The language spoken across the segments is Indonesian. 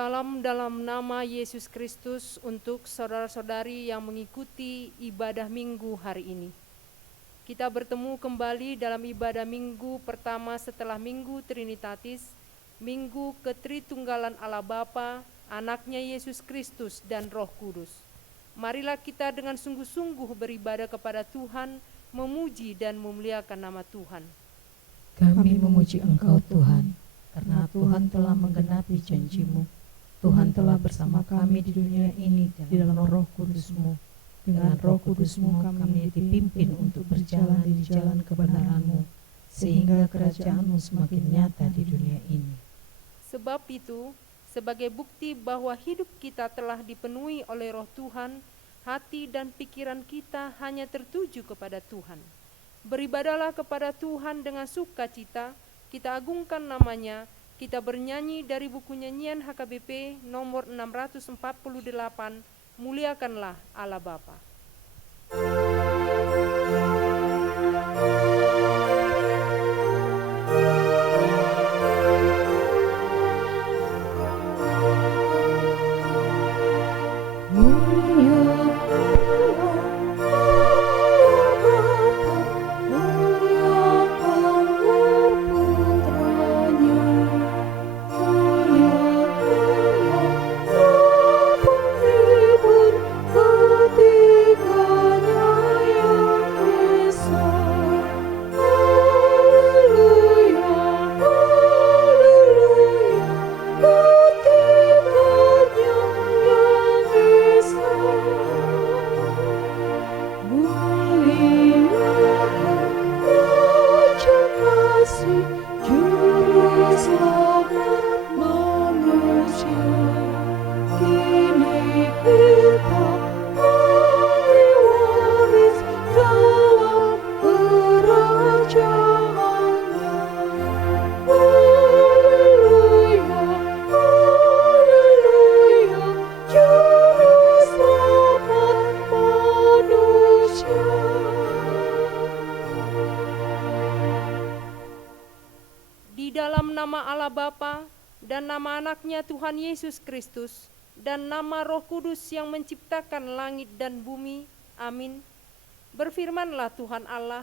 Salam dalam nama Yesus Kristus untuk saudara-saudari yang mengikuti ibadah minggu hari ini. Kita bertemu kembali dalam ibadah minggu pertama setelah Minggu Trinitatis, Minggu Ketritunggalan Allah Bapa, Anaknya Yesus Kristus dan Roh Kudus. Marilah kita dengan sungguh-sungguh beribadah kepada Tuhan, memuji dan memuliakan nama Tuhan. Kami memuji Engkau Tuhan, karena Tuhan telah menggenapi janji-Mu. Tuhan telah bersama kami di dunia ini di dalam Roh Kudus-Mu. Dengan Roh Kudus-Mu kami dipimpin untuk berjalan di jalan kebenaran-Mu, sehingga kerajaan-Mu semakin nyata di dunia ini. Sebab itu, sebagai bukti bahwa hidup kita telah dipenuhi oleh Roh Tuhan, hati dan pikiran kita hanya tertuju kepada Tuhan. Beribadahlah kepada Tuhan dengan sukacita, kita agungkan namanya, kita bernyanyi dari buku nyanyian HKBP nomor 648, Muliakanlah Allah Bapa. Dan nama anaknya Tuhan Yesus Kristus, dan nama Roh Kudus yang menciptakan langit dan bumi. Amin. Berfirmanlah Tuhan Allah,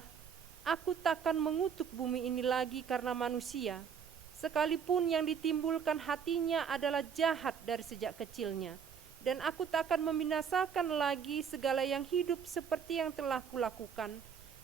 aku takkan mengutuk bumi ini lagi karena manusia, sekalipun yang ditimbulkan hatinya adalah jahat dari sejak kecilnya. Dan aku takkan membinasakan lagi segala yang hidup seperti yang telah kulakukan.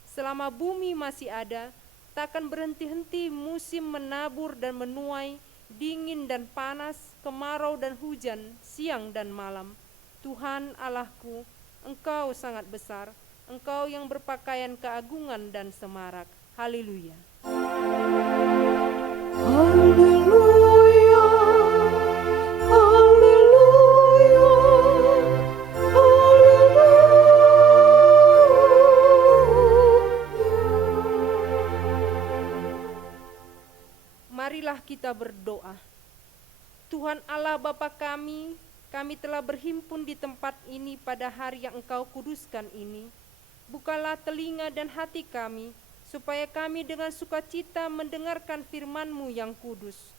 Selama bumi masih ada, takkan berhenti-henti musim menabur dan menuai, dingin dan panas, kemarau dan hujan, siang dan malam. Tuhan Allahku, Engkau sangat besar, Engkau yang berpakaian keagungan dan semarak. Haleluya. Haleluya, haleluya, haleluya. Marilah kita berdoa. Tuhan Allah Bapa kami telah berhimpun di tempat ini pada hari yang Engkau kuduskan ini. Bukalah telinga dan hati kami, supaya kami dengan sukacita mendengarkan firman-Mu yang kudus,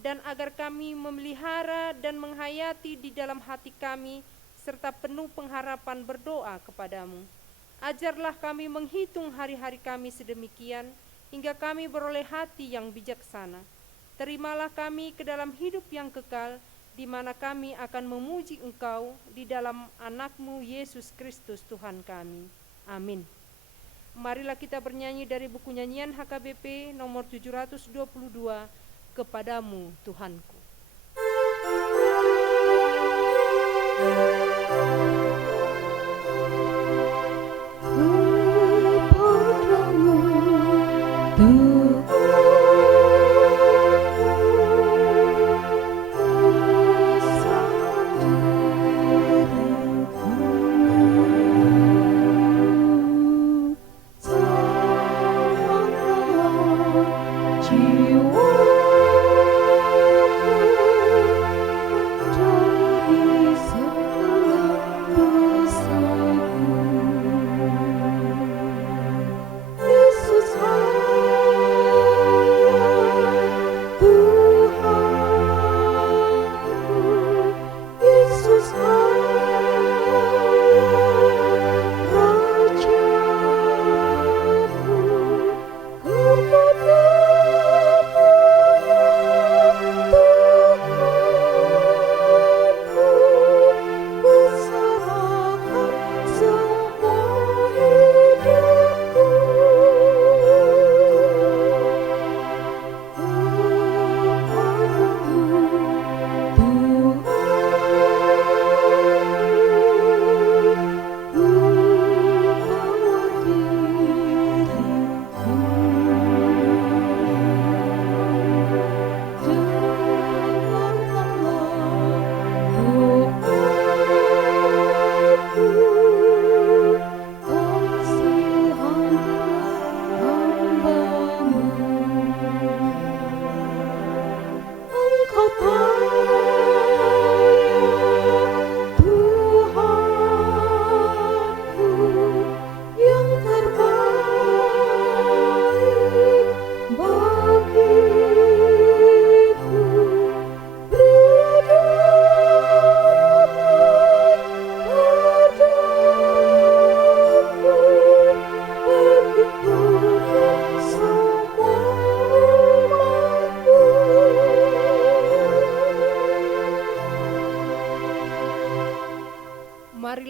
dan agar kami memelihara dan menghayati di dalam hati kami, serta penuh pengharapan berdoa kepadamu. Ajarlah kami menghitung hari-hari kami sedemikian, hingga kami beroleh hati yang bijaksana. Terimalah kami ke dalam hidup yang kekal, di mana kami akan memuji Engkau di dalam Anak-Mu Yesus Kristus Tuhan kami. Amin. Marilah kita bernyanyi dari buku nyanyian HKBP nomor 722, Kepadamu Tuhanku. Jiwa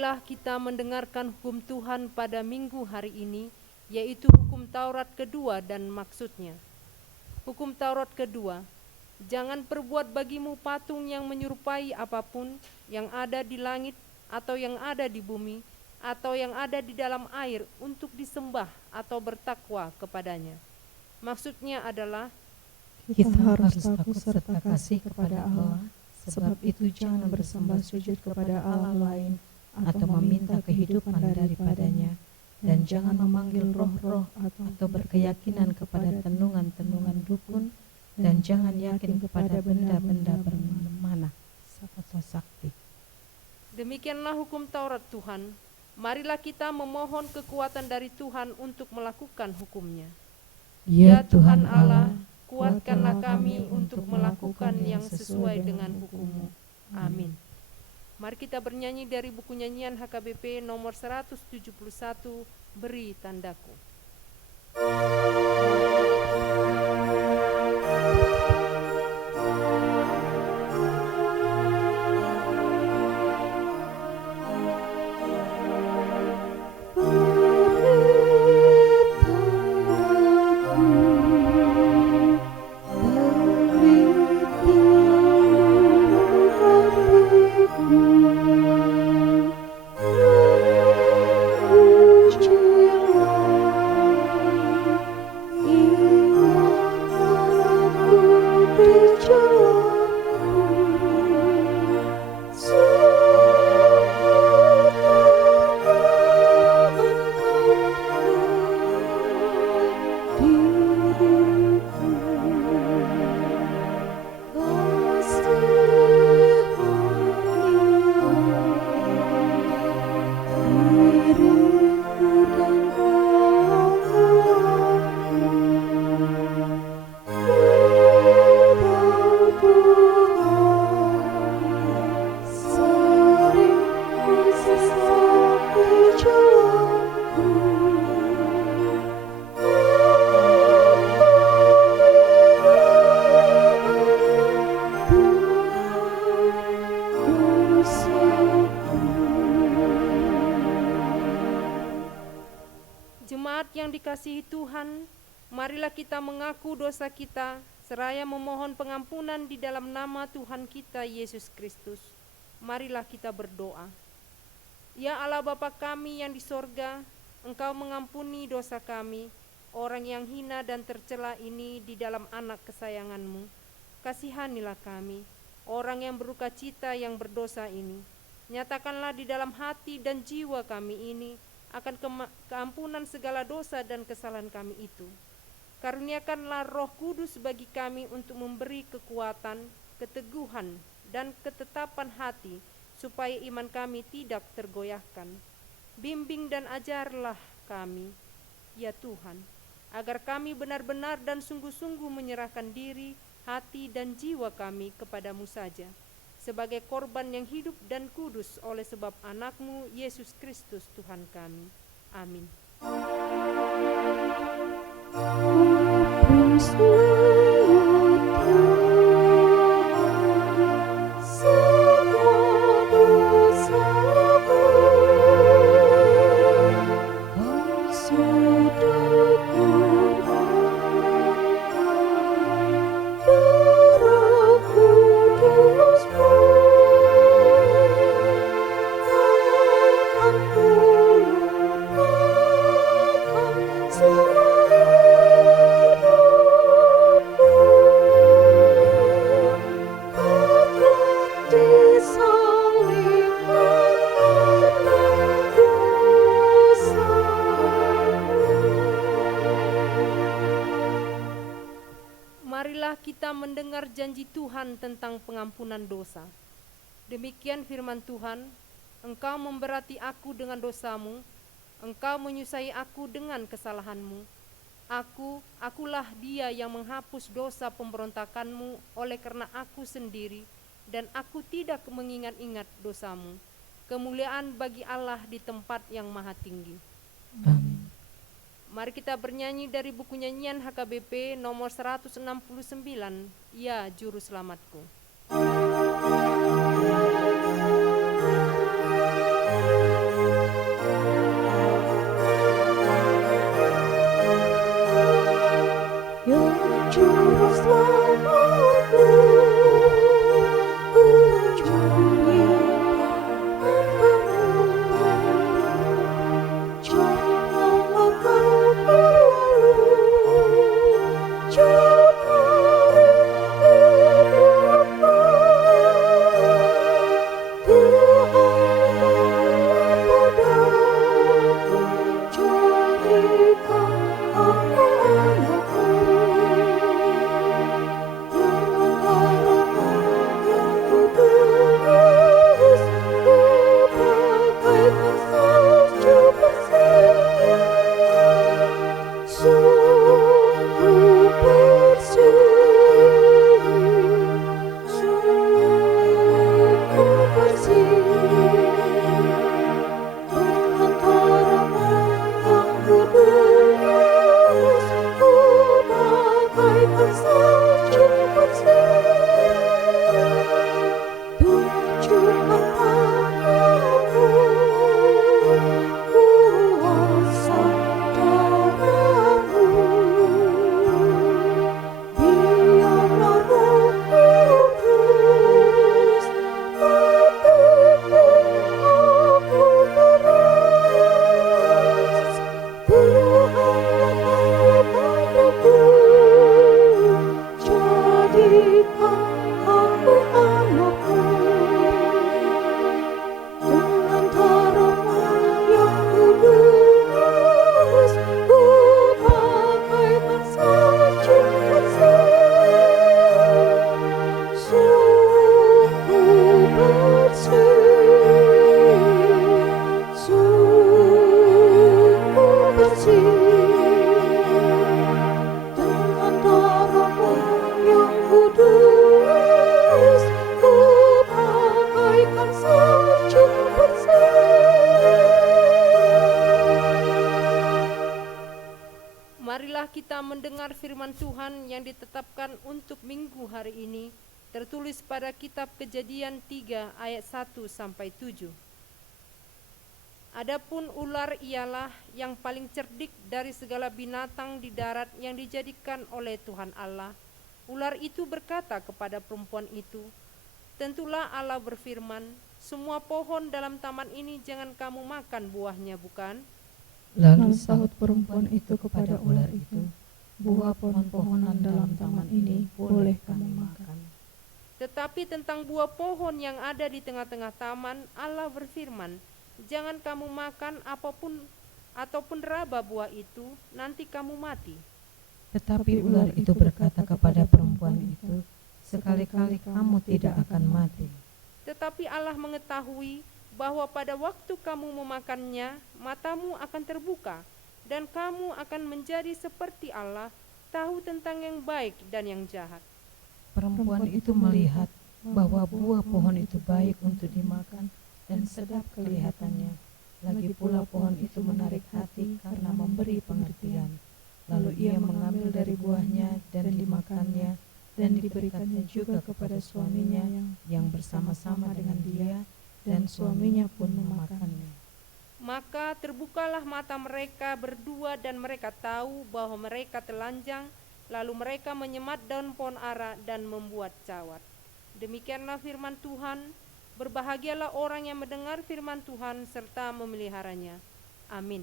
Marilah kita mendengarkan hukum Tuhan pada minggu hari ini, yaitu hukum Taurat kedua dan maksudnya. Hukum Taurat kedua, jangan perbuat bagimu patung yang menyerupai apapun yang ada di langit atau yang ada di bumi atau yang ada di dalam air untuk disembah atau bertakwa kepadanya. Maksudnya adalah Kita harus takut serta kasih kepada Allah, sebab itu jangan bersembah sujud kepada Allah lain atau meminta kehidupan daripadanya, dan jangan memanggil roh-roh atau berkeyakinan kepada tenungan-tenungan dukun, dan jangan yakin kepada benda-benda bermana atau sakti. demikianlah hukum Taurat Tuhan. Marilah kita memohon kekuatan dari Tuhan untuk melakukan hukumnya. Ya Tuhan Allah, kuatkanlah kami untuk melakukan yang sesuai dengan hukum-Mu. Amin. Mari kita bernyanyi dari buku nyanyian HKBP nomor 171, Beri Tandaku. Jemaat yang dikasihi Tuhan, marilah kita mengaku dosa kita, seraya memohon pengampunan di dalam nama Tuhan kita Yesus Kristus. Marilah kita berdoa. Ya Allah Bapa kami yang di sorga, Engkau mengampuni dosa kami, orang yang hina dan tercela ini di dalam anak kesayangan-Mu. Kasihanilah kami, orang yang berduka cita yang berdosa ini. Nyatakanlah di dalam hati dan jiwa kami ini akan keampunan segala dosa dan kesalahan kami itu. Karuniakanlah Roh Kudus bagi kami untuk memberi kekuatan, keteguhan, dan ketetapan hati, supaya iman kami tidak tergoyahkan. Bimbing dan ajarlah kami, ya Tuhan, agar kami benar-benar dan sungguh-sungguh menyerahkan diri, hati, dan jiwa kami kepadamu saja, sebagai korban yang hidup dan kudus oleh sebab anak-Mu Yesus Kristus Tuhan kami. Amin. Marilah kita mendengar janji Tuhan tentang pengampunan dosa. Demikian firman Tuhan, Engkau memberati aku dengan dosamu, Engkau menyusahai aku dengan kesalahanmu. Akulah dia yang menghapus dosa pemberontakanmu oleh karena aku sendiri, dan aku tidak mengingat-ingat dosamu. Kemuliaan bagi Allah di tempat yang maha tinggi. Amin. Mari kita bernyanyi dari buku nyanyian HKBP nomor 169, Ya Juru Selamatku. kita mendengar firman Tuhan yang ditetapkan untuk minggu hari ini, tertulis pada kitab Kejadian 3 ayat 1 sampai 7. Adapun ular ialah yang paling cerdik dari segala binatang di darat yang dijadikan oleh Tuhan Allah. Ular itu berkata kepada perempuan itu, "Tentulah Allah berfirman, semua pohon dalam taman ini jangan kamu makan buahnya, bukan?" Lalu sahut perempuan itu kepada ular itu, "Buah pohon-pohonan dalam taman ini boleh kamu makan. Tetapi tentang buah pohon yang ada di tengah-tengah taman, Allah berfirman, jangan kamu makan ataupun raba buah itu, nanti kamu mati." Tetapi ular itu berkata kepada perempuan itu, "Sekali-kali kamu tidak akan mati." Tetapi Allah mengetahui bahwa pada waktu kamu memakannya, matamu akan terbuka, dan kamu akan menjadi seperti Allah, tahu tentang yang baik dan yang jahat. Perempuan itu melihat bahwa buah pohon itu baik untuk dimakan dan sedap kelihatannya. Lagi pula pohon itu menarik hati karena memberi pengertian. Lalu ia mengambil dari buahnya dan dimakannya, dan diberikannya juga kepada suaminya yang bersama-sama dengan dia, dan suaminya pun memakannya. Maka terbukalah mata mereka berdua dan mereka tahu bahwa mereka telanjang, lalu mereka menyemat daun pohon ara dan membuat cawat. Demikianlah firman Tuhan. Berbahagialah orang yang mendengar firman Tuhan serta memeliharanya. Amin.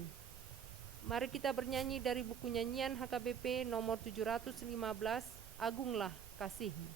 Mari kita bernyanyi dari buku nyanyian HKBP nomor 715, Agunglah Kasih-Mu.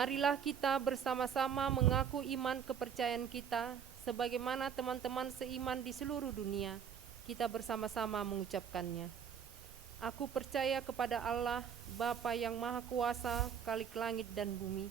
Marilah kita bersama-sama mengaku iman kepercayaan kita, sebagaimana teman-teman seiman di seluruh dunia, kita bersama-sama mengucapkannya. Aku percaya kepada Allah, Bapa yang Maha Kuasa, Khalik langit dan bumi.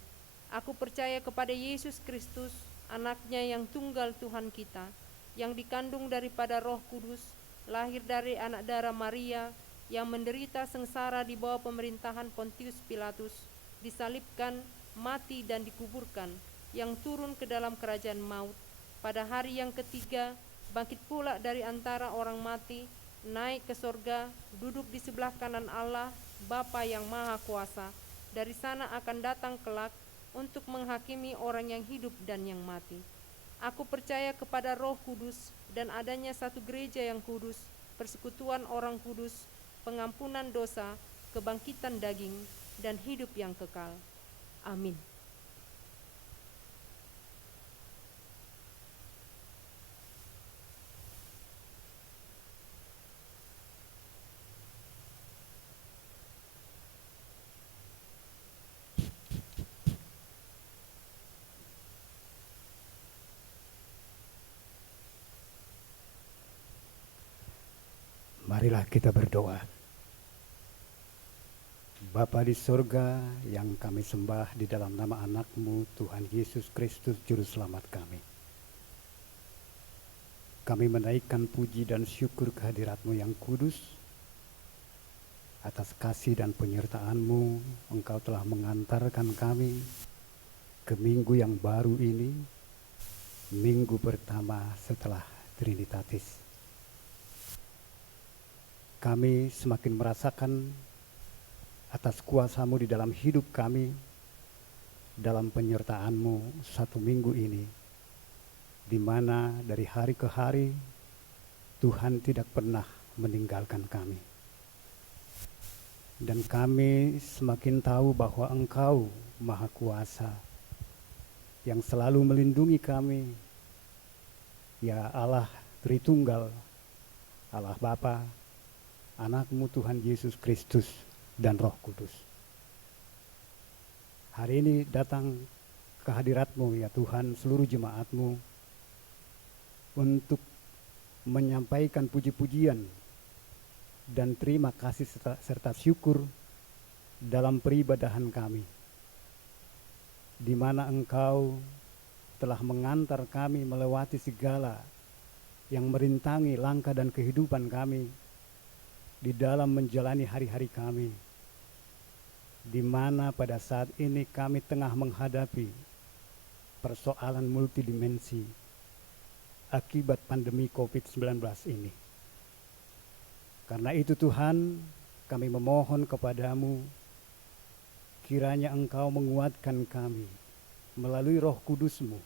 Aku percaya kepada Yesus Kristus, Anaknya yang tunggal Tuhan kita, yang dikandung daripada Roh Kudus, lahir dari anak darah Maria, yang menderita sengsara di bawah pemerintahan Pontius Pilatus, disalibkan, mati dan dikuburkan, yang turun ke dalam kerajaan maut, pada hari yang ketiga bangkit pula dari antara orang mati, naik ke sorga, duduk di sebelah kanan Allah, Bapa yang Maha Kuasa. Dari sana akan datang kelak untuk menghakimi orang yang hidup dan yang mati. Aku percaya kepada Roh Kudus dan adanya satu gereja yang kudus, persekutuan orang kudus, pengampunan dosa, kebangkitan daging, dan hidup yang kekal. Amin. Marilah kita berdoa. Bapa di sorga yang kami sembah di dalam nama anak-Mu Tuhan Yesus Kristus Juru Selamat kami. Kami menaikkan puji dan syukur kehadirat-Mu yang kudus. Atas kasih dan penyertaan-Mu, Engkau telah mengantarkan kami ke minggu yang baru ini, minggu pertama setelah Trinitatis. Kami semakin merasakan atas kuasa-Mu di dalam hidup kami, dalam penyertaan-Mu satu minggu ini, di mana dari hari ke hari Tuhan tidak pernah meninggalkan kami. Dan kami semakin tahu bahwa Engkau Maha Kuasa yang selalu melindungi kami, ya Allah Tritunggal, Allah Bapa, Anak-Mu Tuhan Yesus Kristus, dan Roh Kudus. Hari ini datang ke hadirat-Mu ya Tuhan, seluruh jemaat-Mu, untuk menyampaikan puji-pujian dan terima kasih serta syukur dalam peribadahan kami, di mana Engkau telah mengantar kami melewati segala yang merintangi langkah dan kehidupan kami di dalam menjalani hari-hari kami, di mana pada saat ini kami tengah menghadapi persoalan multidimensi akibat pandemi COVID-19 ini. Karena itu Tuhan, kami memohon kepadamu, kiranya Engkau menguatkan kami melalui Roh Kudus-Mu,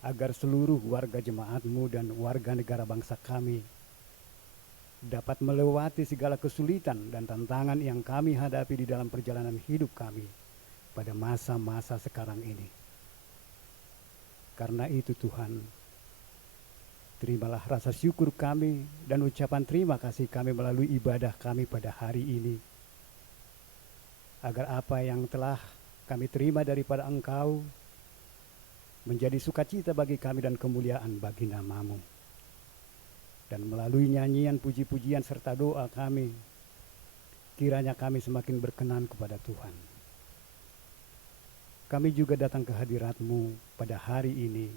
agar seluruh warga jemaat-Mu dan warga negara bangsa kami dapat melewati segala kesulitan dan tantangan yang kami hadapi di dalam perjalanan hidup kami pada masa-masa sekarang ini. Karena itu Tuhan, terimalah rasa syukur kami dan ucapan terima kasih kami melalui ibadah kami pada hari ini, agar apa yang telah kami terima daripada Engkau menjadi sukacita bagi kami dan kemuliaan bagi nama-Mu. Dan melalui nyanyian puji-pujian serta doa kami, kiranya kami semakin berkenan kepada Tuhan. Kami juga datang ke hadirat-Mu pada hari ini,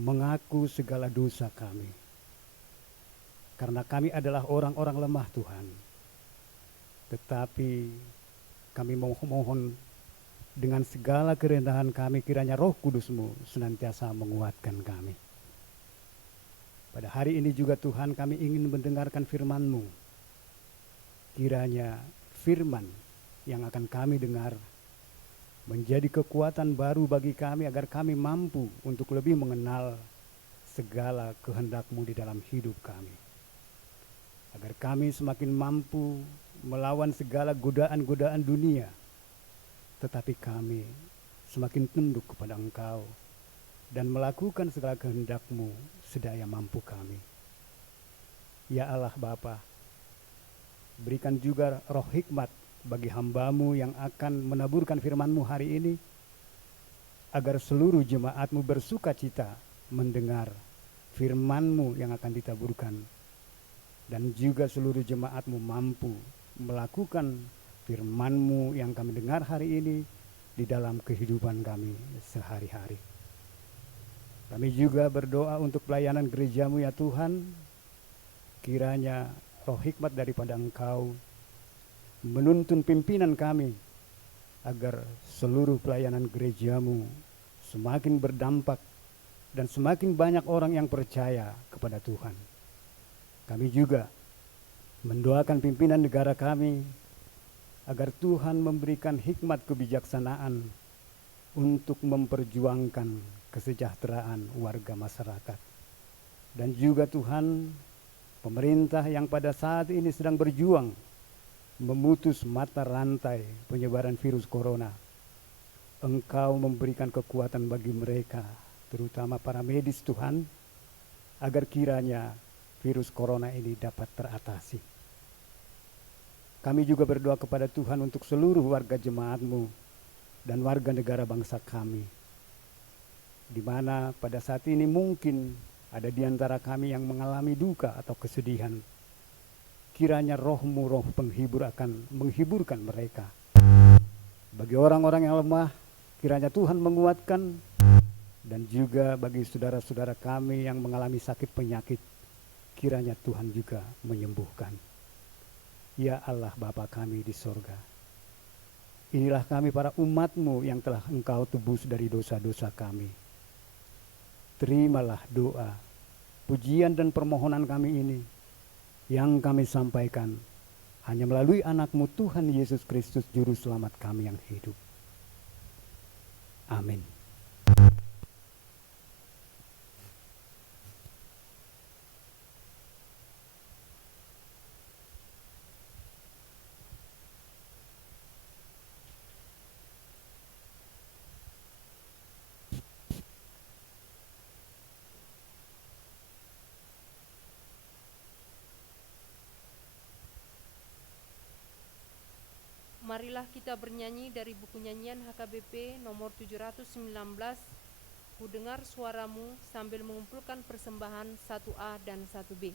mengaku segala dosa kami. Karena kami adalah orang-orang lemah Tuhan. Tetapi kami mohon dengan segala kerendahan kami, kiranya Roh Kudus-Mu senantiasa menguatkan kami. Pada hari ini juga Tuhan, kami ingin mendengarkan firman-Mu. Kiranya firman yang akan kami dengar menjadi kekuatan baru bagi kami, agar kami mampu untuk lebih mengenal segala kehendak-Mu di dalam hidup kami. Agar kami semakin mampu melawan segala godaan-godaan dunia, tetapi kami semakin tunduk kepada Engkau dan melakukan segala kehendak-Mu sedaya mampu kami. Ya Allah Bapa, berikan juga roh hikmat bagi hamba-Mu yang akan menaburkan firman-Mu hari ini, agar seluruh jemaat-Mu bersuka cita mendengar firman-Mu yang akan ditaburkan, dan juga seluruh jemaat-Mu mampu melakukan firman-Mu yang kami dengar hari ini di dalam kehidupan kami sehari-hari. Kami juga berdoa untuk pelayanan gereja-Mu ya Tuhan, kiranya roh hikmat daripada Engkau menuntun pimpinan kami, agar seluruh pelayanan gereja-Mu semakin berdampak dan semakin banyak orang yang percaya kepada Tuhan. Kami juga mendoakan pimpinan negara kami, agar Tuhan memberikan hikmat kebijaksanaan untuk memperjuangkan kesejahteraan warga masyarakat. Dan juga Tuhan, pemerintah yang pada saat ini sedang berjuang memutus mata rantai penyebaran virus corona. Engkau memberikan kekuatan bagi mereka, terutama para medis Tuhan, agar kiranya virus corona ini dapat teratasi. Kami juga berdoa kepada Tuhan untuk seluruh warga jemaat-Mu dan warga negara bangsa kami, di mana pada saat ini mungkin ada di antara kami yang mengalami duka atau kesedihan. kiranya roh-Mu, roh penghibur, akan menghiburkan mereka. Bagi orang-orang yang lemah, kiranya Tuhan menguatkan, dan juga bagi saudara-saudara kami yang mengalami sakit penyakit, kiranya Tuhan juga menyembuhkan. Ya Allah Bapa kami di sorga, inilah kami para umat-Mu yang telah Engkau tebus dari dosa-dosa kami. Terimalah doa, pujian dan permohonan kami ini yang kami sampaikan hanya melalui anak-Mu Tuhan Yesus Kristus, Juru Selamat kami yang hidup. Amin. Marilah kita bernyanyi dari buku nyanyian HKBP nomor 719, Ku dengar suaramu, sambil mengumpulkan persembahan 1A dan 1B.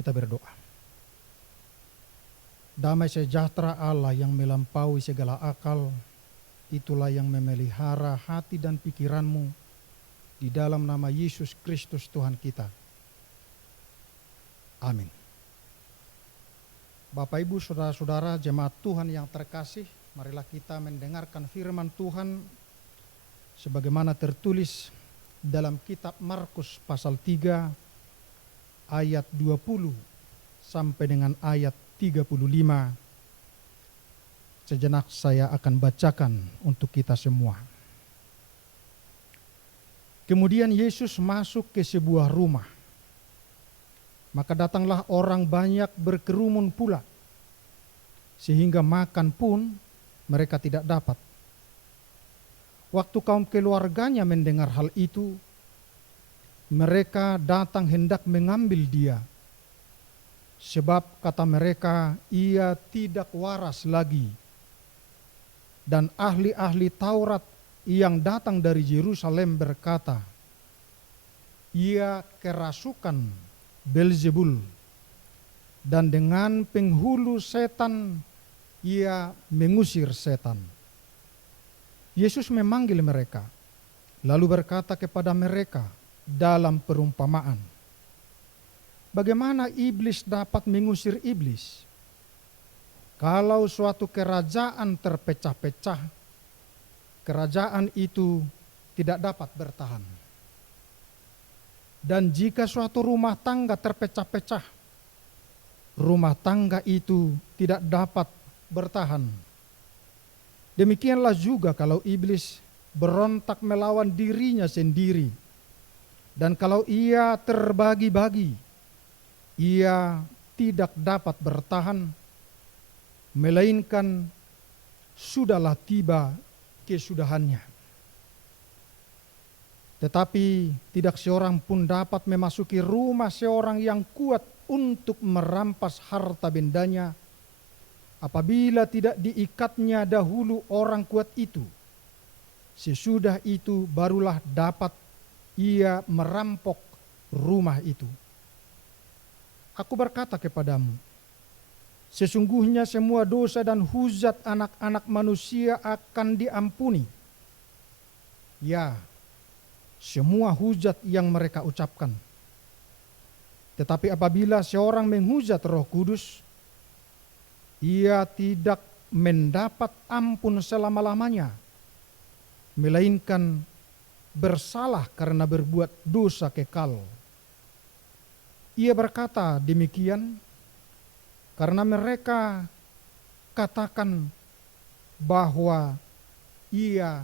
Kita berdoa. Damai sejahtera Allah yang melampaui segala akal, itulah yang memelihara hati dan pikiranmu di dalam nama Yesus Kristus Tuhan kita. Amin. Bapak, Ibu, saudara-saudara, jemaat Tuhan yang terkasih, marilah kita mendengarkan firman Tuhan sebagaimana tertulis dalam kitab Markus pasal 3 ayat 20 sampai dengan ayat 35. Sejenak saya akan bacakan untuk kita semua. Kemudian Yesus masuk ke sebuah rumah. Maka datanglah orang banyak berkerumun pula, sehingga makan pun mereka tidak dapat. Waktu kaum keluarganya mendengar hal itu, mereka datang hendak mengambil dia. Sebab kata mereka, ia tidak waras lagi. Dan ahli-ahli Taurat yang datang dari Yerusalem berkata, ia kerasukan Belzebul, dan dengan penghulu setan ia mengusir setan. Yesus memanggil mereka, lalu berkata kepada mereka dalam perumpamaan, bagaimana iblis dapat mengusir iblis? Kalau suatu kerajaan terpecah-pecah, kerajaan itu tidak dapat bertahan. Dan jika suatu rumah tangga terpecah-pecah, rumah tangga itu tidak dapat bertahan. Demikianlah juga kalau iblis berontak melawan dirinya sendiri, dan kalau ia terbagi-bagi, ia tidak dapat bertahan, melainkan sudahlah tiba kesudahannya. Tetapi tidak seorang pun dapat memasuki rumah seorang yang kuat untuk merampas harta bendanya apabila tidak diikatnya dahulu orang kuat itu. Sesudah itu barulah dapat ia merampok rumah itu. Aku berkata kepadamu, sesungguhnya semua dosa dan hujat anak-anak manusia akan diampuni. Ya, semua hujat yang mereka ucapkan. Tetapi apabila seorang menghujat Roh Kudus, ia tidak mendapat ampun selama-lamanya, melainkan bersalah karena berbuat dosa kekal. Ia berkata demikian karena mereka katakan bahwa ia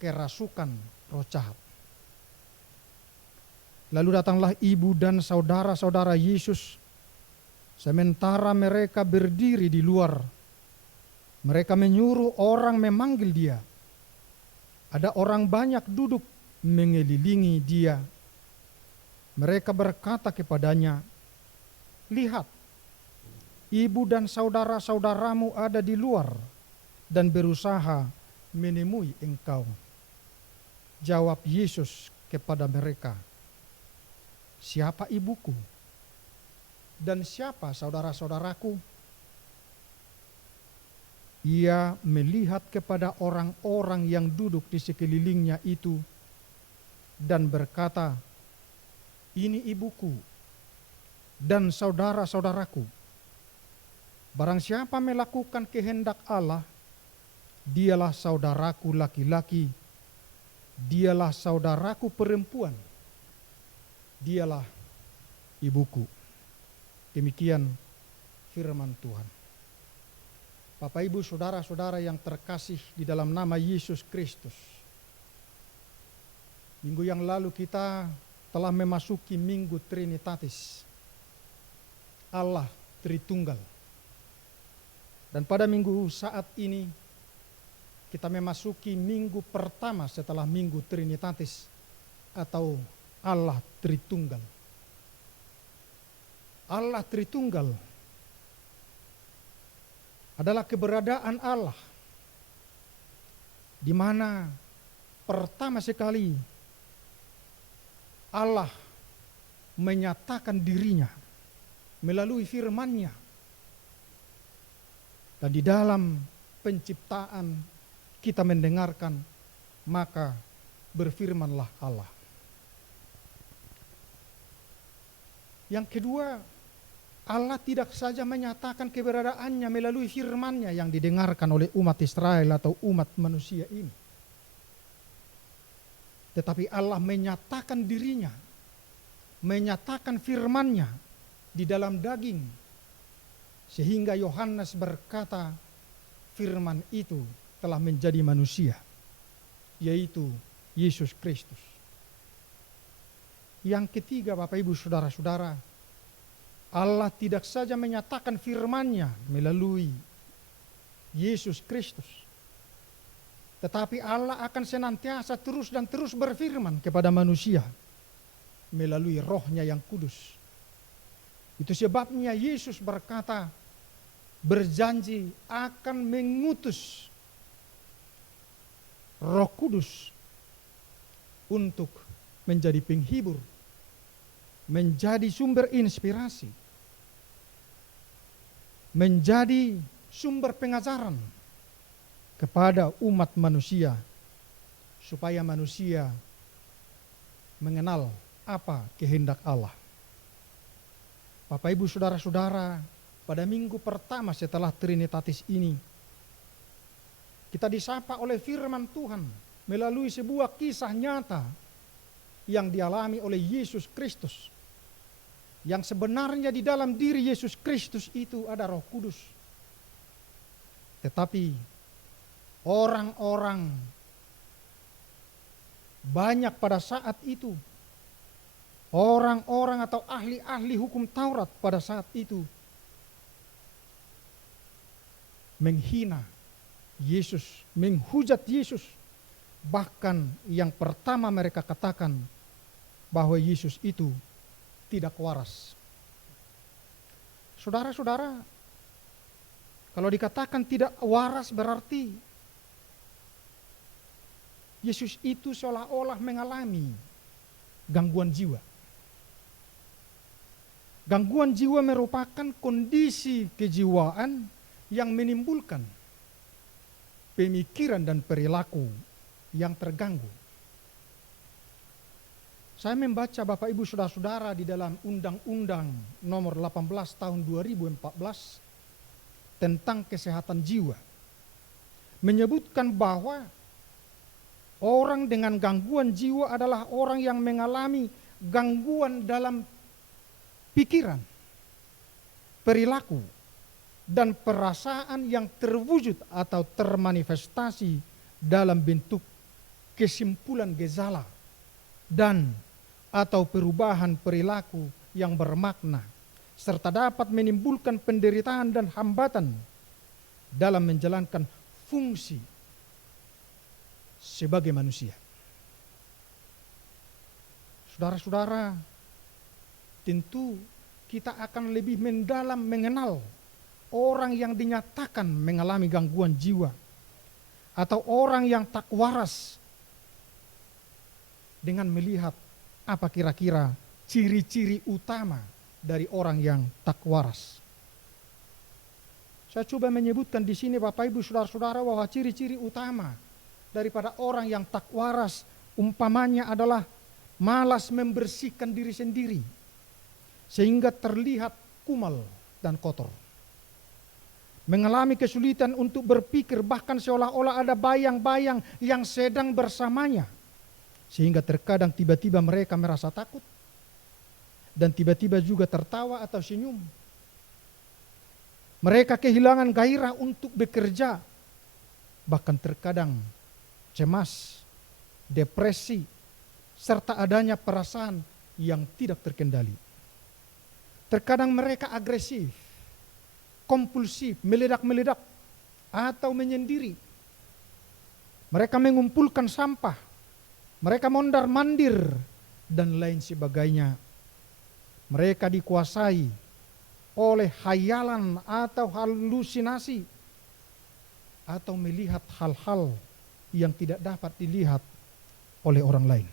kerasukan roh jahat. Lalu datanglah ibu dan saudara-saudara Yesus, sementara mereka berdiri di luar. Mereka menyuruh orang memanggil dia. Ada orang banyak duduk mengelilingi dia. Mereka berkata kepadanya, lihat, ibu dan saudara-saudaramu ada di luar dan berusaha menemui engkau. Jawab Yesus kepada mereka, siapa ibuku dan siapa saudara-saudaraku? Ia melihat kepada orang-orang yang duduk di sekelilingnya itu dan berkata, ini ibuku dan saudara-saudaraku. Barang siapa melakukan kehendak Allah, dialah saudaraku laki-laki, dialah saudaraku perempuan, dialah ibuku. Demikian firman Tuhan. Bapak, Ibu, saudara-saudara yang terkasih di dalam nama Yesus Kristus. Minggu yang lalu kita telah memasuki Minggu Trinitatis, Allah Tritunggal. Dan pada minggu saat ini kita memasuki minggu pertama setelah Minggu Trinitatis atau Allah Tritunggal. Allah Tritunggal adalah keberadaan Allah di mana pertama sekali Allah menyatakan dirinya melalui firman-Nya. Dan di dalam penciptaan kita mendengarkan, maka berfirmanlah Allah. Yang kedua, Allah tidak saja menyatakan keberadaannya melalui firman-Nya yang didengarkan oleh umat Israel atau umat manusia ini. Tetapi Allah menyatakan dirinya, menyatakan firman-Nya di dalam daging. Sehingga Yohanes berkata, firman itu telah menjadi manusia, yaitu Yesus Kristus. Yang ketiga, Bapak, Ibu, saudara-saudara, Allah tidak saja menyatakan firman-Nya melalui Yesus Kristus, tetapi Allah akan senantiasa terus dan terus berfirman kepada manusia melalui Roh-Nya yang kudus. Itu sebabnya Yesus berkata, berjanji akan mengutus Roh Kudus untuk menjadi penghibur, menjadi sumber inspirasi, menjadi sumber pengajaran kepada umat manusia, supaya manusia mengenal apa kehendak Allah. Bapak, Ibu, saudara-saudara, pada minggu pertama setelah Trinitatis ini, Kita disapa oleh firman Tuhan melalui sebuah kisah nyata yang dialami oleh Yesus Kristus. Yang sebenarnya di dalam diri Yesus Kristus itu ada Roh Kudus. Tetapi orang-orang banyak pada saat itu, orang-orang atau ahli-ahli hukum Taurat pada saat itu menghina Yesus, menghujat Yesus. Bahkan yang pertama mereka katakan bahwa Yesus itu tidak waras. Saudara-saudara, kalau dikatakan tidak waras berarti Yesus itu seolah-olah mengalami gangguan jiwa. Gangguan jiwa merupakan kondisi kejiwaan yang menimbulkan pemikiran dan perilaku yang terganggu. Saya membaca Bapak Ibu Saudara-saudara di dalam Undang-Undang nomor 18 tahun 2014 tentang kesehatan jiwa, menyebutkan bahwa orang dengan gangguan jiwa adalah orang yang mengalami gangguan dalam pikiran, perilaku, dan perasaan yang terwujud atau termanifestasi dalam bentuk kesimpulan gejala dan atau perubahan perilaku yang bermakna, serta dapat menimbulkan penderitaan dan hambatan dalam menjalankan fungsi sebagai manusia. Saudara-saudara, tentu kita akan lebih mendalam mengenal orang yang dinyatakan mengalami gangguan jiwa atau orang yang tak waras dengan melihat apa kira-kira ciri-ciri utama dari orang yang tak waras. Saya coba menyebutkan di sini Bapak Ibu Saudara-saudara bahwa ciri-ciri utama daripada orang yang tak waras umpamanya adalah malas membersihkan diri sendiri sehingga terlihat kumal dan kotor. Mengalami kesulitan untuk berpikir, bahkan seolah-olah ada bayang-bayang yang sedang bersamanya, sehingga terkadang tiba-tiba mereka merasa takut dan tiba-tiba juga tertawa atau senyum. Mereka kehilangan gairah untuk bekerja, bahkan terkadang cemas, depresi, serta adanya perasaan yang tidak terkendali. Terkadang mereka agresif, kompulsif, meledak-meledak, atau menyendiri. Mereka mengumpulkan sampah, mereka mondar-mandir, dan lain sebagainya. Mereka dikuasai oleh khayalan atau halusinasi, atau melihat hal-hal yang tidak dapat dilihat oleh orang lain.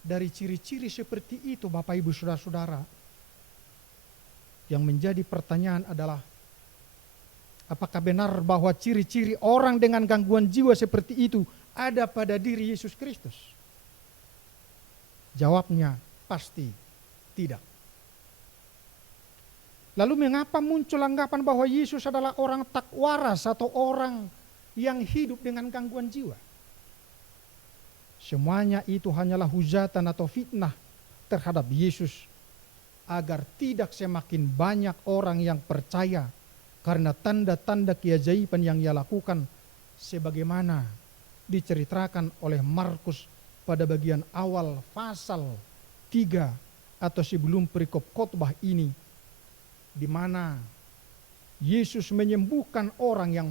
Dari ciri-ciri seperti itu Bapak Ibu Saudara-saudara, yang menjadi pertanyaan adalah, apakah benar bahwa ciri-ciri orang dengan gangguan jiwa seperti itu ada pada diri Yesus Kristus? Jawabnya pasti tidak. Lalu mengapa muncul anggapan bahwa Yesus adalah orang tak waras atau orang yang hidup dengan gangguan jiwa? Semuanya itu hanyalah hujatan atau fitnah terhadap Yesus agar tidak semakin banyak orang yang percaya karena tanda-tanda keajaiban yang ia lakukan sebagaimana diceritakan oleh Markus pada bagian awal pasal 3 atau sebelum perikop khotbah ini, di mana Yesus menyembuhkan orang yang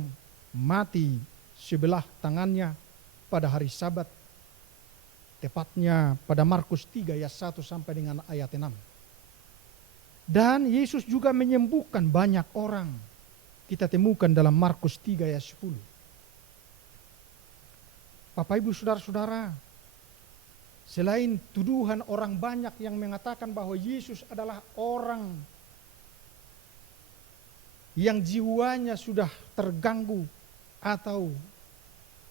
mati sebelah tangannya pada hari Sabat, tepatnya pada Markus 3 ayat 1 sampai dengan ayat 6. Dan Yesus juga menyembuhkan banyak orang. Kita temukan dalam Markus 3 ayat 10. Bapak Ibu Saudara-saudara, selain tuduhan orang banyak yang mengatakan bahwa Yesus adalah orang yang jiwanya sudah terganggu atau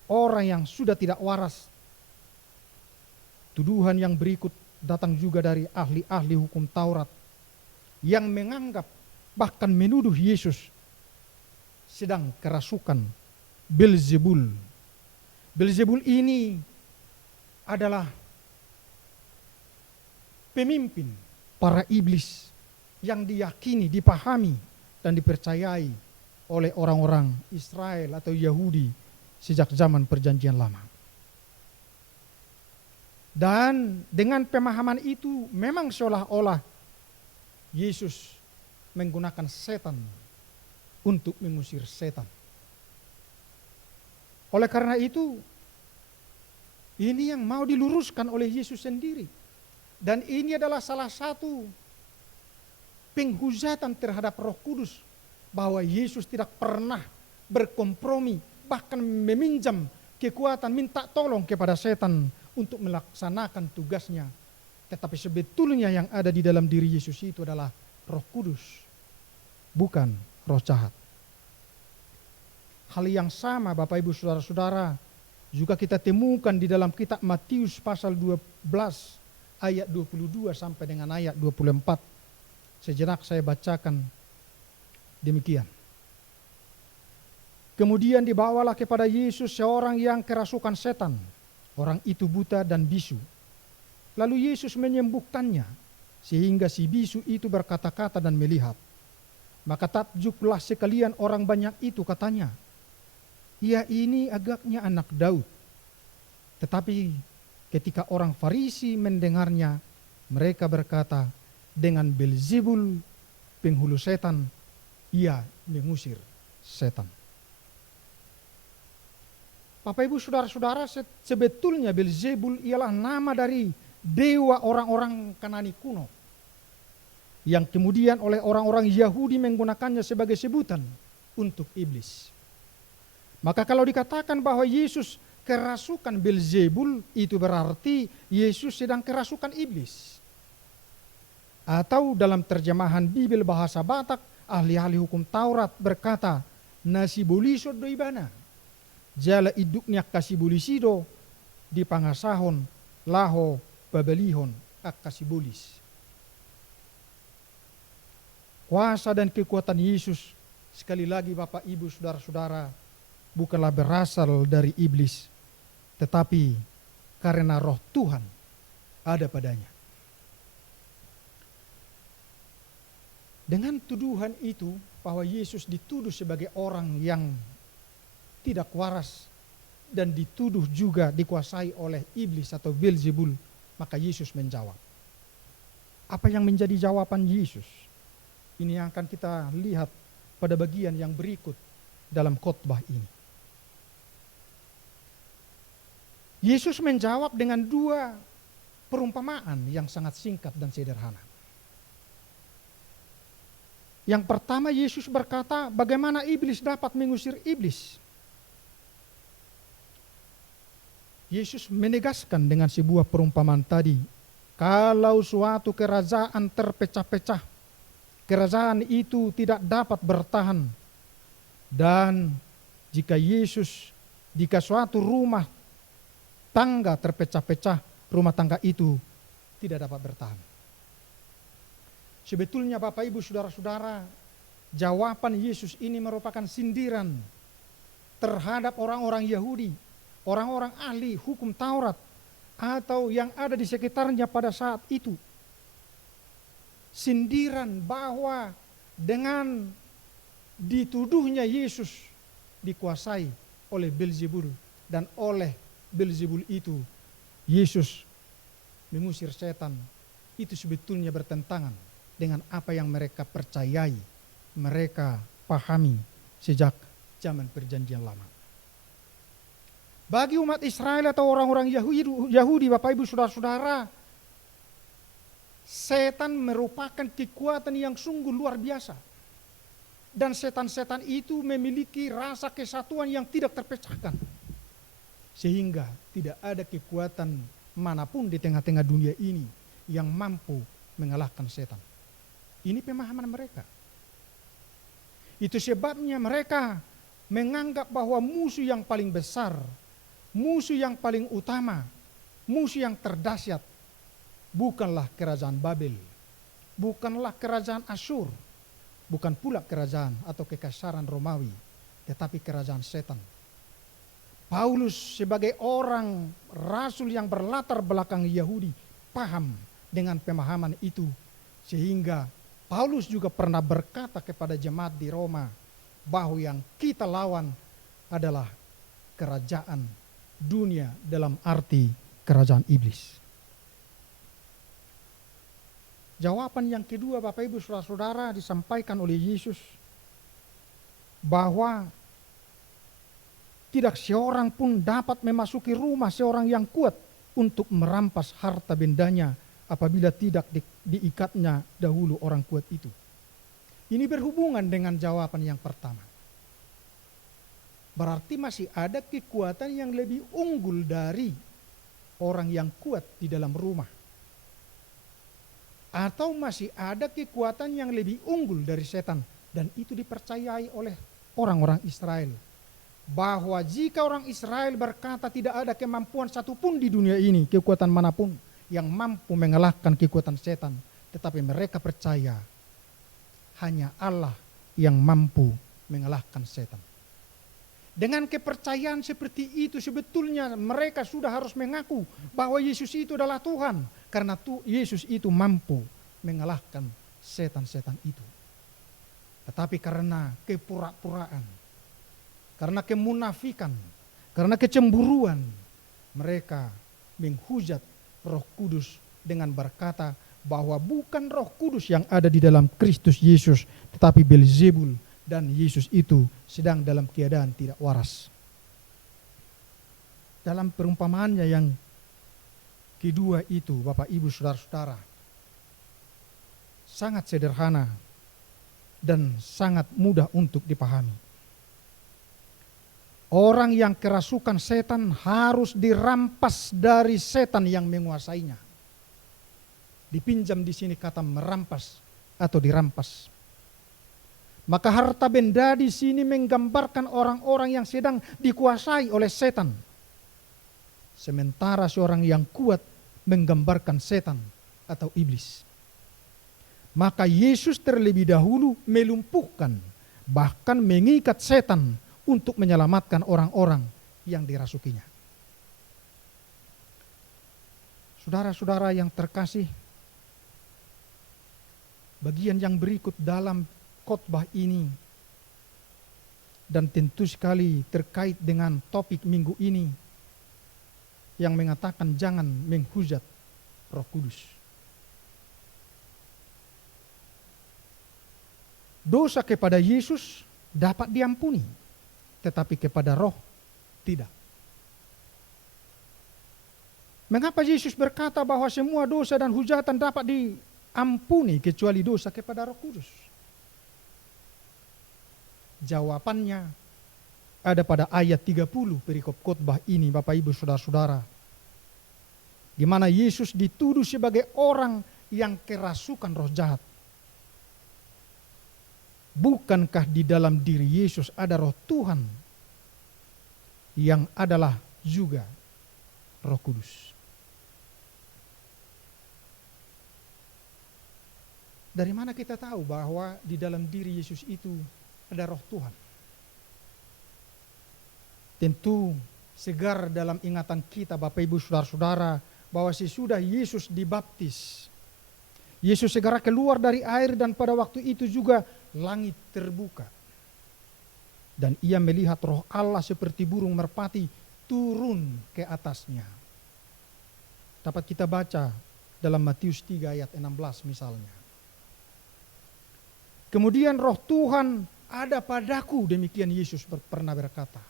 orang yang sudah tidak waras, tuduhan yang berikut datang juga dari ahli-ahli hukum Taurat yang menganggap bahkan menuduh Yesus sedang kerasukan Beelzebul. Beelzebul ini adalah pemimpin para iblis yang diyakini, dipahami, dan dipercayai oleh orang-orang Israel atau Yahudi sejak zaman Perjanjian Lama. Dan dengan pemahaman itu memang seolah-olah Yesus menggunakan setan untuk mengusir setan. Oleh karena itu, ini yang mau diluruskan oleh Yesus sendiri. Dan ini adalah salah satu penghujatan terhadap Roh Kudus, bahwa Yesus tidak pernah berkompromi, bahkan meminjam kekuatan, minta tolong kepada setan untuk melaksanakan tugasnya. Tetapi sebetulnya yang ada di dalam diri Yesus itu adalah Roh Kudus, bukan roh jahat. Hal yang sama Bapak Ibu Saudara-saudara juga kita temukan di dalam kitab Matius pasal 12 ayat 22 sampai dengan ayat 24. Sejenak saya bacakan demikian. Kemudian dibawalah kepada Yesus seorang yang kerasukan setan. Orang itu buta dan bisu. Lalu Yesus menyembuhkannya, sehingga si bisu itu berkata-kata dan melihat. Maka takjublah sekalian orang banyak itu, katanya, ia ini agaknya anak Daud. Tetapi ketika orang Farisi mendengarnya, mereka berkata, dengan Beelzebul, penghulu setan, ia mengusir setan. Bapak Ibu Saudara-saudara, sebetulnya Beelzebul ialah nama dari dewa orang-orang Kanani kuno, yang kemudian oleh orang-orang Yahudi menggunakannya sebagai sebutan untuk iblis. Maka kalau dikatakan bahwa Yesus kerasukan Beelzebul, itu berarti Yesus sedang kerasukan iblis. Atau dalam terjemahan Bibel bahasa Batak, ahli-ahli hukum Taurat berkata, nasi buliso doibana, jala iduknya kasih bulisido, di pangasahon, laho, babelihon, kasih bulis. Kuasa dan kekuatan Yesus, sekali lagi Bapak Ibu Saudara-saudara, bukanlah berasal dari iblis, tetapi karena roh Tuhan ada padanya. Dengan tuduhan itu bahwa Yesus dituduh sebagai orang yang tidak waras dan dituduh juga dikuasai oleh iblis atau Beelzebul, maka Yesus menjawab. Apa yang menjadi jawaban Yesus? Ini yang akan kita lihat pada bagian yang berikut dalam khotbah ini. Yesus menjawab dengan dua perumpamaan yang sangat singkat dan sederhana. Yang pertama, Yesus berkata, bagaimana iblis dapat mengusir iblis? Yesus menegaskan dengan sebuah perumpamaan tadi, kalau suatu kerajaan terpecah-pecah, kerajaan itu tidak dapat bertahan. Dan jika suatu rumah tangga terpecah-pecah, rumah tangga itu tidak dapat bertahan. Sebetulnya Bapak Ibu Saudara-saudara, jawaban Yesus ini merupakan sindiran terhadap orang-orang Yahudi, orang-orang ahli hukum Taurat, atau yang ada di sekitarnya pada saat itu. Sindiran bahwa dengan dituduhnya Yesus dikuasai oleh Beelzebul, dan oleh Beelzebul itu Yesus mengusir setan, itu sebetulnya bertentangan dengan apa yang mereka percayai, mereka pahami sejak zaman Perjanjian Lama. Bagi umat Israel atau orang-orang Yahudi, Bapak Ibu Saudara-saudara, setan merupakan kekuatan yang sungguh luar biasa. Dan setan-setan itu memiliki rasa kesatuan yang tidak terpecahkan. Sehingga tidak ada kekuatan manapun di tengah-tengah dunia ini yang mampu mengalahkan setan. Ini pemahaman mereka. Itu sebabnya mereka menganggap bahwa musuh yang paling besar, musuh yang paling utama, musuh yang terdahsyat bukanlah kerajaan Babel, bukanlah kerajaan Asyur, bukan pula kerajaan atau kekaisaran Romawi, tetapi kerajaan setan. Paulus sebagai orang rasul yang berlatar belakang Yahudi paham dengan pemahaman itu, sehingga Paulus juga pernah berkata kepada jemaat di Roma bahwa yang kita lawan adalah kerajaan dunia dalam arti kerajaan iblis. Jawaban yang kedua Bapak Ibu Saudara-saudara disampaikan oleh Yesus bahwa tidak seorang pun dapat memasuki rumah seorang yang kuat untuk merampas harta bendanya apabila tidak diikatnya dahulu orang kuat itu. Ini berhubungan dengan jawaban yang pertama. Berarti masih ada kekuatan yang lebih unggul dari orang yang kuat di dalam rumah. Atau masih ada kekuatan yang lebih unggul dari setan. Dan itu dipercayai oleh orang-orang Israel. Bahwa jika orang Israel berkata tidak ada kemampuan satupun di dunia ini, kekuatan manapun yang mampu mengalahkan kekuatan setan. Tetapi mereka percaya hanya Allah yang mampu mengalahkan setan. Dengan kepercayaan seperti itu sebetulnya mereka sudah harus mengaku bahwa Yesus itu adalah Tuhan. Karena Yesus itu mampu mengalahkan setan-setan itu. Tetapi karena kepura-puraan, karena kemunafikan, karena kecemburuan, mereka menghujat Roh Kudus dengan berkata bahwa bukan Roh Kudus yang ada di dalam Kristus Yesus, tetapi Beelzebul, dan Yesus itu sedang dalam keadaan tidak waras. Dalam perumpamaannya yang kedua itu, Bapak Ibu Saudara-saudara, sangat sederhana dan sangat mudah untuk dipahami. Orang yang kerasukan setan harus dirampas dari setan yang menguasainya. Dipinjam di sini kata merampas atau dirampas. Maka harta benda di sini menggambarkan orang-orang yang sedang dikuasai oleh setan. Sementara seorang yang kuat menggambarkan setan atau iblis. Maka Yesus terlebih dahulu melumpuhkan, bahkan mengikat setan untuk menyelamatkan orang-orang yang dirasukinya. Saudara-saudara yang terkasih, bagian yang berikut dalam khotbah ini dan tentu sekali terkait dengan topik minggu ini yang mengatakan jangan menghujat Roh Kudus. Dosa kepada Yesus dapat diampuni, tetapi kepada Roh tidak. Mengapa Yesus berkata bahwa semua dosa dan hujatan dapat diampuni kecuali dosa kepada Roh Kudus? Jawabannya ada pada ayat 30 perikop khotbah ini, Bapak Ibu Saudara-saudara, di mana Yesus dituduh sebagai orang yang kerasukan roh jahat. Bukankah di dalam diri Yesus ada Roh Tuhan yang adalah juga Roh Kudus? Dari mana kita tahu bahwa di dalam diri Yesus itu ada Roh Tuhan? Tentu segar dalam ingatan kita Bapak Ibu Saudara-saudara bahwa sesudah Yesus dibaptis, Yesus segera keluar dari air dan pada waktu itu juga langit terbuka. Dan ia melihat Roh Allah seperti burung merpati turun ke atasnya. Dapat kita baca dalam Matius 3 ayat 16 misalnya. Kemudian Roh Tuhan ada padaku, demikian Yesus pernah berkata.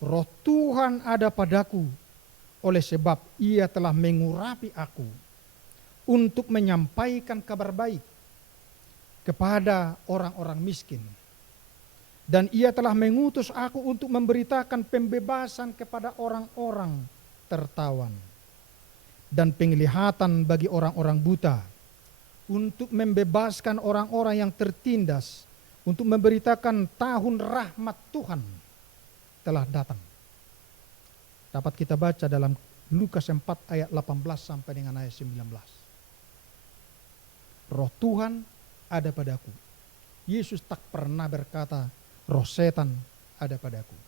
Roh Tuhan ada padaku, oleh sebab ia telah mengurapi aku untuk menyampaikan kabar baik kepada orang-orang miskin. Dan ia telah mengutus aku untuk memberitakan pembebasan kepada orang-orang tertawan dan penglihatan bagi orang-orang buta, untuk membebaskan orang-orang yang tertindas, untuk memberitakan tahun rahmat Tuhan telah datang. Dapat kita baca dalam Lukas 4 ayat 18 sampai dengan ayat 19. Roh Tuhan ada padaku. Yesus tak pernah berkata roh setan ada padaku.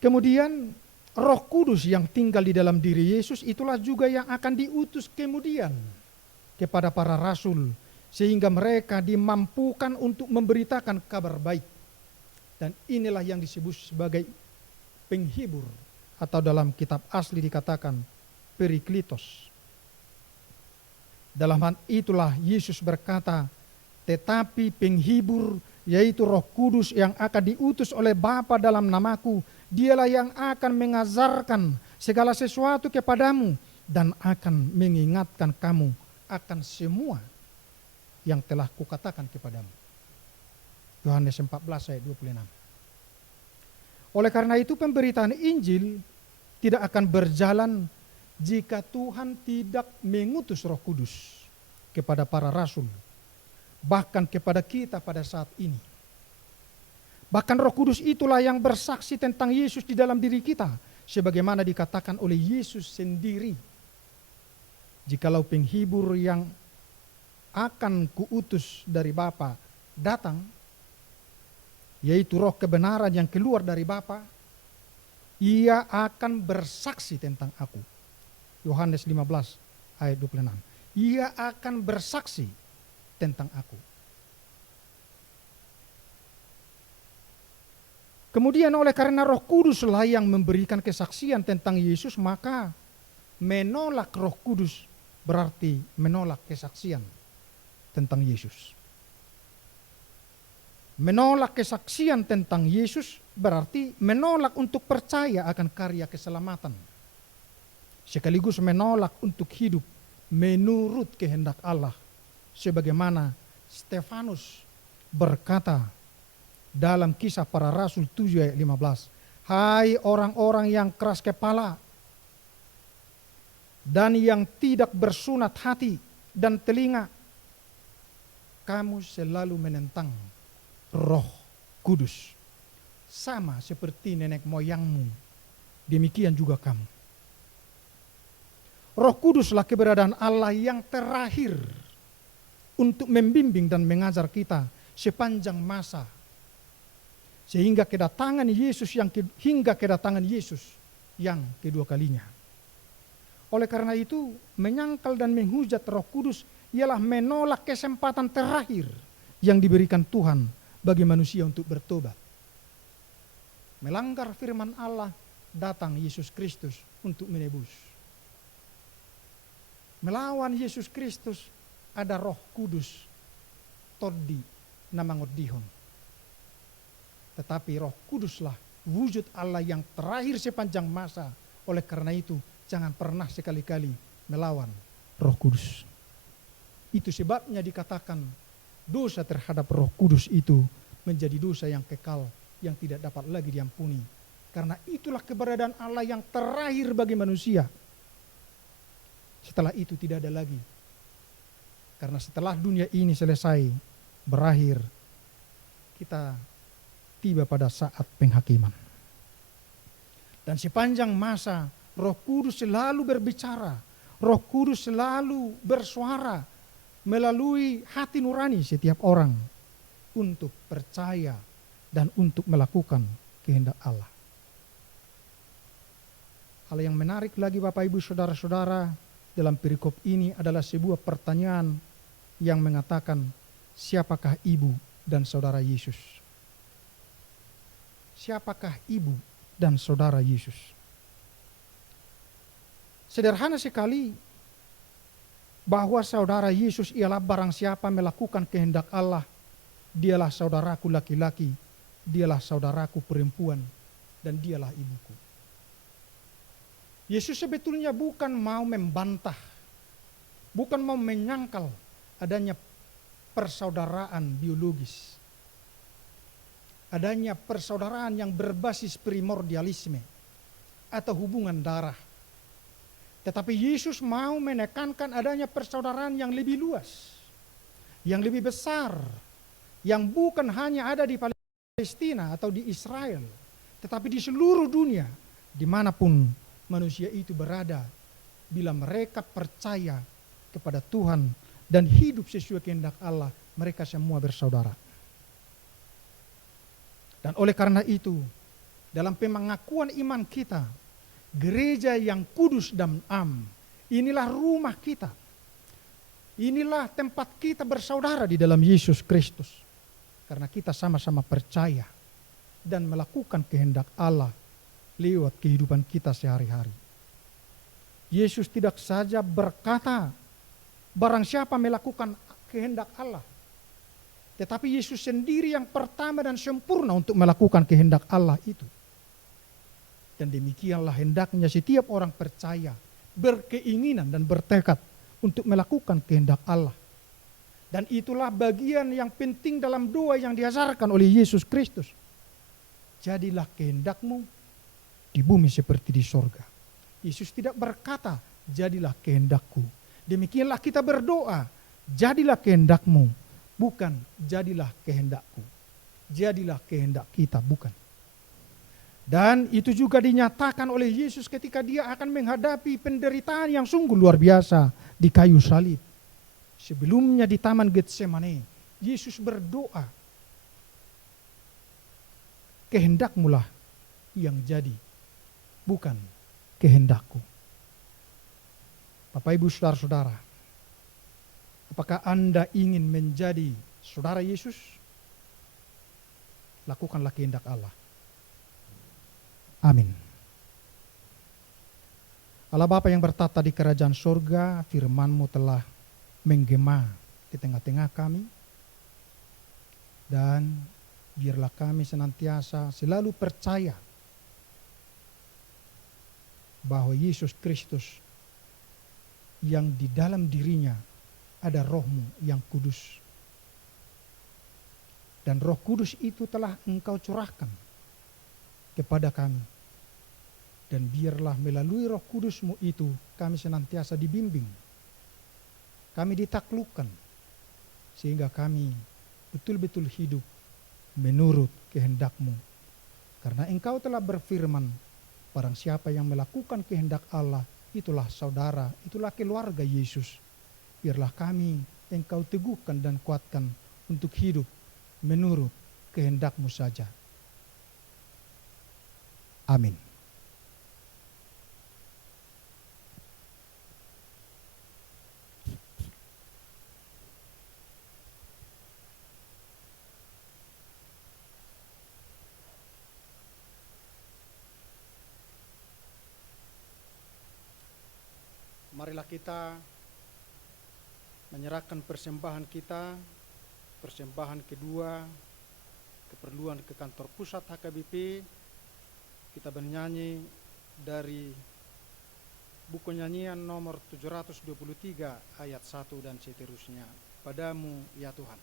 Kemudian Roh Kudus yang tinggal di dalam diri Yesus itulah juga yang akan diutus kemudian kepada para rasul, sehingga mereka dimampukan untuk memberitakan kabar baik. Dan inilah yang disebut sebagai penghibur, atau dalam kitab asli dikatakan Periklitos. Dalam hal itulah Yesus berkata, tetapi penghibur yaitu Roh Kudus yang akan diutus oleh Bapa dalam namaku, dialah yang akan mengajarkan segala sesuatu kepadamu dan akan mengingatkan kamu akan semua yang telah kukatakan kepadamu. Yohanes 14 ayat 26. Oleh karena itu pemberitaan Injil tidak akan berjalan jika Tuhan tidak mengutus Roh Kudus kepada para rasul, bahkan kepada kita pada saat ini. Bahkan Roh Kudus itulah yang bersaksi tentang Yesus di dalam diri kita, sebagaimana dikatakan oleh Yesus sendiri. Jikalau penghibur yang akan kuutus dari Bapa datang, yaitu Roh kebenaran yang keluar dari Bapa, ia akan bersaksi tentang aku. Yohanes 15 ayat 26. Ia akan bersaksi tentang aku. Kemudian oleh karena Roh Kuduslah yang memberikan kesaksian tentang Yesus, maka menolak Roh Kudus berarti menolak kesaksian tentang Yesus. Menolak kesaksian tentang Yesus berarti menolak untuk percaya akan karya keselamatan, sekaligus menolak untuk hidup menurut kehendak Allah, sebagaimana Stefanus berkata dalam Kisah Para Rasul 7 ayat 15, hai orang-orang yang keras kepala dan yang tidak bersunat hati dan telinga, kamu selalu menentang Roh Kudus, sama seperti nenek moyangmu, demikian juga kamu. Roh Kuduslah keberadaan Allah yang terakhir untuk membimbing dan mengajar kita sepanjang masa, hingga kedatangan Yesus yang kedua kalinya. Oleh karena itu, menyangkal dan menghujat Roh Kudus ialah menolak kesempatan terakhir yang diberikan Tuhan bagi manusia untuk bertobat. Melanggar firman Allah, datang Yesus Kristus untuk menebus. Melawan Yesus Kristus ada Roh Kudus, todi namangot dihon. Tetapi Roh Kuduslah wujud Allah yang terakhir sepanjang masa. Oleh karena itu, jangan pernah sekali-kali melawan Roh Kudus. Itu sebabnya dikatakan dosa terhadap Roh Kudus itu menjadi dosa yang kekal, yang tidak dapat lagi diampuni. Karena itulah keberadaan Allah yang terakhir bagi manusia. Setelah itu tidak ada lagi. Karena setelah dunia ini selesai, berakhir, kita tiba pada saat penghakiman. Dan sepanjang masa Roh Kudus selalu berbicara, Roh Kudus selalu bersuara melalui hati nurani setiap orang untuk percaya dan untuk melakukan kehendak Allah. Hal yang menarik lagi Bapak Ibu Saudara-saudara dalam perikop ini adalah sebuah pertanyaan yang mengatakan, siapakah ibu dan saudara Yesus? Siapakah ibu dan saudara Yesus? Sederhana sekali bahwa saudara Yesus ialah barang siapa melakukan kehendak Allah, dialah saudaraku laki-laki, dialah saudaraku perempuan, dan dialah ibuku. Yesus sebetulnya bukan mau membantah, bukan mau menyangkal adanya persaudaraan biologis, adanya persaudaraan yang berbasis primordialisme atau hubungan darah. Tetapi Yesus mau menekankan adanya persaudaraan yang lebih luas, yang lebih besar, yang bukan hanya ada di Palestina atau di Israel, tetapi di seluruh dunia, dimanapun manusia itu berada, bila mereka percaya kepada Tuhan dan hidup sesuai kehendak Allah, mereka semua bersaudara. Dan oleh karena itu, dalam pengakuan iman kita, gereja yang kudus dan am, inilah rumah kita. Inilah tempat kita bersaudara di dalam Yesus Kristus. Karena kita sama-sama percaya dan melakukan kehendak Allah lewat kehidupan kita sehari-hari. Yesus tidak saja berkata, barang siapa melakukan kehendak Allah. Tetapi Yesus sendiri yang pertama dan sempurna untuk melakukan kehendak Allah itu. Dan demikianlah hendaknya setiap orang percaya, berkeinginan dan bertekad untuk melakukan kehendak Allah. Dan itulah bagian yang penting dalam doa yang diajarkan oleh Yesus Kristus. Jadilah kehendakmu di bumi seperti di sorga. Yesus tidak berkata, jadilah kehendakku. Demikianlah kita berdoa, jadilah kehendakmu, bukan jadilah kehendakku. Jadilah kehendak kita, bukan. Dan itu juga dinyatakan oleh Yesus ketika dia akan menghadapi penderitaan yang sungguh luar biasa di kayu salib. Sebelumnya di Taman Getsemane, Yesus berdoa, kehendakmulah yang jadi, bukan kehendakku. Bapak Ibu saudara-saudara, apakah Anda ingin menjadi saudara Yesus? Lakukanlah kehendak Allah. Amin. Allah Bapa yang bertata di kerajaan surga, firman-Mu telah menggema di tengah-tengah kami. Dan biarlah kami senantiasa selalu percaya bahwa Yesus Kristus yang di dalam dirinya ada Roh-Mu yang kudus. Dan Roh Kudus itu telah Engkau curahkan kepada kami. Dan biarlah melalui Roh Kudus-Mu itu kami senantiasa dibimbing. Kami ditaklukkan sehingga kami betul-betul hidup menurut kehendak-Mu. Karena Engkau telah berfirman, barang siapa yang melakukan kehendak Allah, itulah saudara, itulah keluarga Yesus. Biarlah kami Engkau teguhkan dan kuatkan untuk hidup menurut kehendak-Mu saja. Amin. Marilah kita menyerahkan persembahan kita, persembahan kedua, keperluan ke kantor pusat HKBP. Kita bernyanyi dari buku nyanyian nomor 723 ayat 1 dan seterusnya. Padamu ya Tuhan.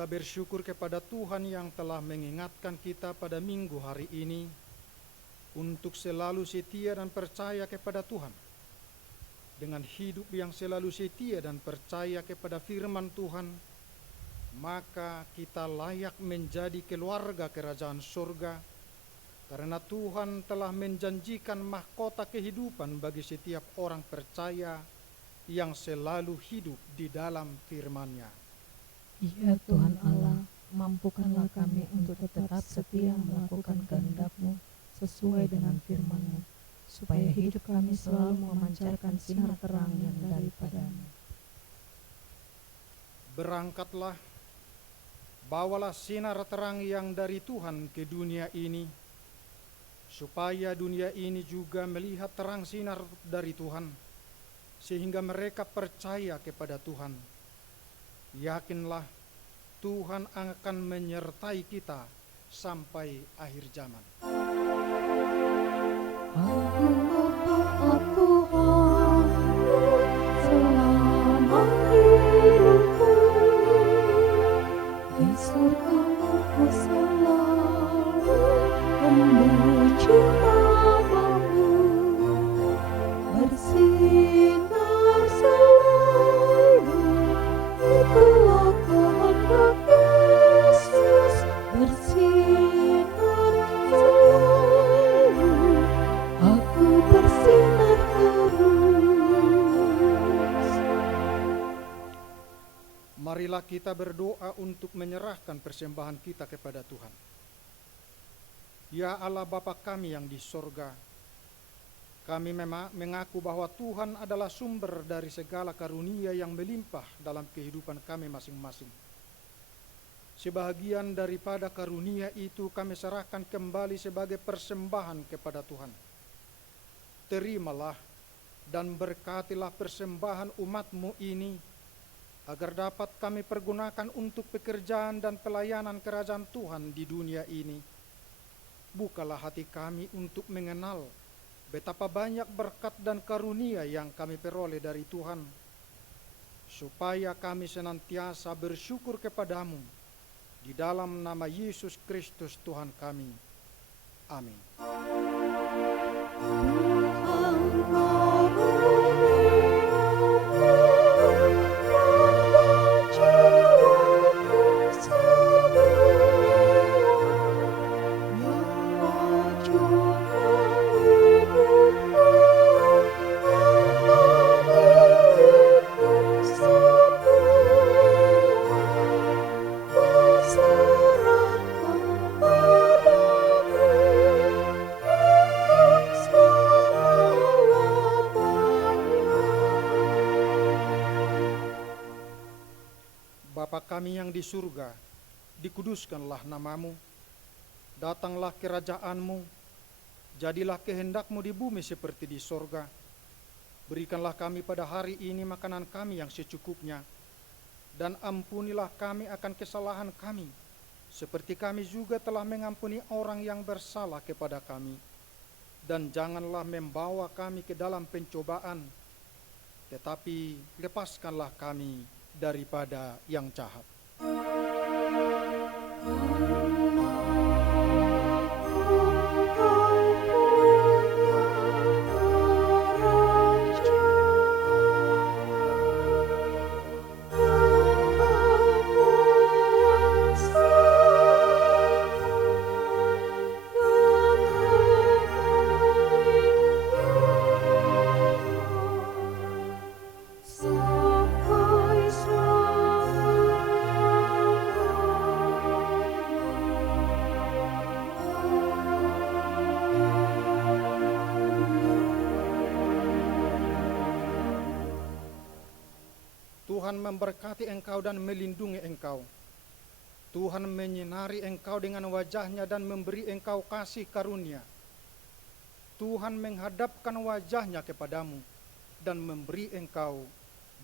Kita bersyukur kepada Tuhan yang telah mengingatkan kita pada minggu hari ini untuk selalu setia dan percaya kepada Tuhan. Dengan hidup yang selalu setia dan percaya kepada firman Tuhan, maka kita layak menjadi keluarga kerajaan surga, karena Tuhan telah menjanjikan mahkota kehidupan bagi setiap orang percaya yang selalu hidup di dalam firman-Nya. Ya Tuhan Allah, mampukanlah kami untuk tetap setia melakukan kehendak-Mu sesuai dengan firman-Mu, supaya hidup kami selalu memancarkan sinar terang yang daripada-Mu. Berangkatlah, bawalah sinar terang yang dari Tuhan ke dunia ini, supaya dunia ini juga melihat terang sinar dari Tuhan, sehingga mereka percaya kepada Tuhan. Yakinlah, Tuhan akan menyertai kita sampai akhir zaman. Aku berdoa Tuhanku selama hidupku, di surga-Mu ku selalu memuji nama-Mu, bersinar selalu, itulah kehendak Yesus, bersinar selalu, aku bersinar terus. Marilah kita berdoa untuk menyerahkan persembahan kita kepada Tuhan. Ya Allah Bapa kami yang di sorga, kami mengaku bahwa Tuhan adalah sumber dari segala karunia yang melimpah dalam kehidupan kami masing-masing. Sebahagian daripada karunia itu kami serahkan kembali sebagai persembahan kepada Tuhan. Terimalah dan berkatilah persembahan umat-Mu ini, agar dapat kami pergunakan untuk pekerjaan dan pelayanan kerajaan Tuhan di dunia ini. Bukalah hati kami untuk mengenal betapa banyak berkat dan karunia yang kami peroleh dari Tuhan, supaya kami senantiasa bersyukur kepada-Mu. Di dalam nama Yesus Kristus Tuhan kami. Amin. Bapa kami yang di surga, dikuduskanlah nama-Mu, datanglah kerajaan-Mu, jadilah kehendak-Mu di bumi seperti di sorga. Berikanlah kami pada hari ini makanan kami yang secukupnya, dan ampunilah kami akan kesalahan kami, seperti kami juga telah mengampuni orang yang bersalah kepada kami. Dan janganlah membawa kami ke dalam pencobaan, tetapi lepaskanlah kami daripada yang jahat. Tuhan memberkati engkau dan melindungi engkau. Tuhan menyinari engkau dengan wajah-Nya dan memberi engkau kasih karunia. Tuhan menghadapkan wajah-Nya kepadamu dan memberi engkau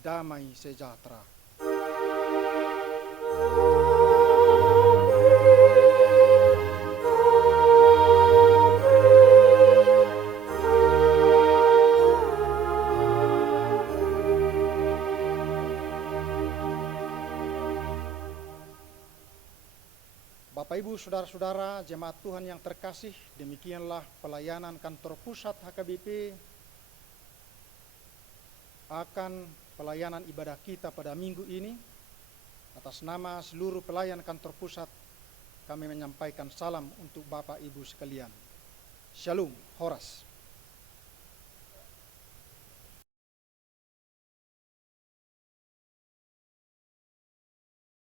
damai sejahtera. Bapak Ibu Saudara-saudara jemaat Tuhan yang terkasih, demikianlah pelayanan kantor pusat HKBP akan pelayanan ibadah kita pada minggu ini. Atas nama seluruh pelayan kantor pusat, kami menyampaikan salam untuk Bapak Ibu sekalian. Shalom, Horas.